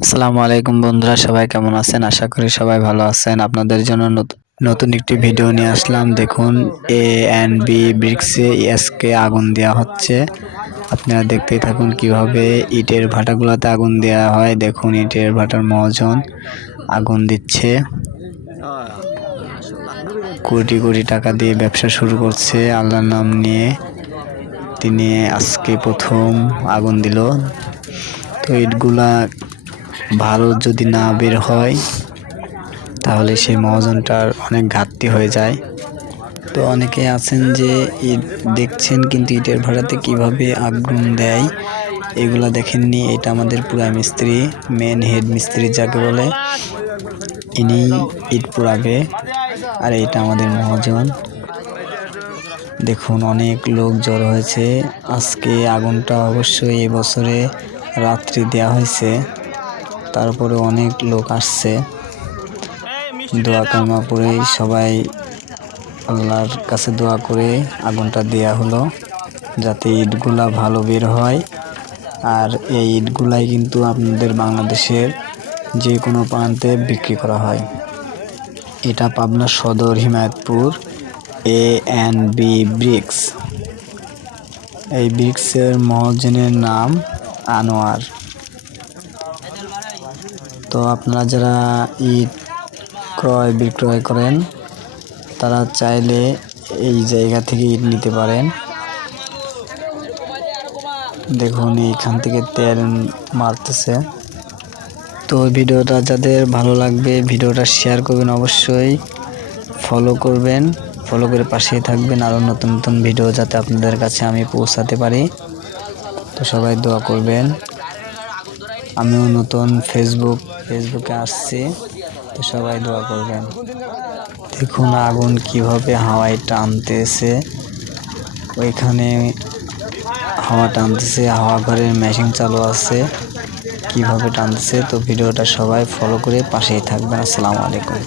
আসসালামু আলাইকুম বন্ধুরা, সবাই কেমন আছেন? আশা করি সবাই ভালো আছেন। আপনাদের জন্য নতুন একটি ভিডিও নিয়ে আসলাম। দেখুন, এ&বি ব্রিক্সে এসকে আগুন দেওয়া হচ্ছে। আপনারা দেখতেই থাকুন কিভাবে ইটের ভাটাগুলোতে আগুন দেওয়া হয়। দেখুন, ইটের ভাটার মহাজন আগুন দিচ্ছে। কোটি কোটি টাকা দিয়ে ব্যবসা শুরু করছে আল্লাহর নাম নিয়ে। তিনি আজকে প্রথম আগুন দিল। তো ইটগুলা ভালো যদি না বের হয় তাহলে সেই মহাজনটার অনেক ঘাটতি হয়ে যায়। তো অনেকে আছেন যে ইট দেখছেন কিন্তু ইটের ভাড়াতে কিভাবে আগুন দেয় এগুলা দেখেননি। এটা আমাদের পুরা মিস্ত্রি, মেন হেড মিস্ত্রি যাকে বলে, ইনি ইট পোড়াবে। আর এটা আমাদের মহাজন। দেখুন, অনেক লোক জড়ো হয়েছে আজকে। আগুনটা অবশ্যই এবছরে রাত্রি দেওয়া হয়েছে, তারপরে অনেক লোক আসছে। দোয়া কালমা পড়েই সবাই আল্লাহর কাছে দোয়া করে আগুনটা দেয়া হলো, যাতে ইটগুলা ভালো বের হয়। আর এই ইটগুলাই কিন্তু আপনাদের বাংলাদেশের যে কোনো প্রান্তে বিক্রি করা হয়। এটা পাবনা সদর হিমায়তপুর, এ&বি ব্রিক্স। এই ব্রিক্সের মহাজনের নাম আনোয়ার। তো আপনারা যারা ইট ক্রয় বিক্রয় করেন তারা চাইলে এই জায়গা থেকে ইট নিতে পারেন। দেখুন, এইখান থেকে তেল মারতেছে। তো ভিডিওটা যাদের ভালো লাগবে ভিডিওটা শেয়ার করবেন, অবশ্যই ফলো করবেন, ফলো করে পাশেই থাকবেন। আরও নতুন নতুন ভিডিও যাতে আপনাদের কাছে আমি পৌঁছাতে পারি। তো সবাই দোয়া করবেন। আমিও নতুন ফেসবুকে আসছি, তো সবাই দোয়া করবেন। দেখুন আগুন কিভাবে হাওয়ায় টানতেছে, ওইখানে হাওয়া টানতেছে, হাওয়া ঘরের মেশিন চালু আছে, কিভাবে টানতেছে। তো ভিডিওটা সবাই ফলো করে পাশেই থাকবেন। আসসালামু আলাইকুম।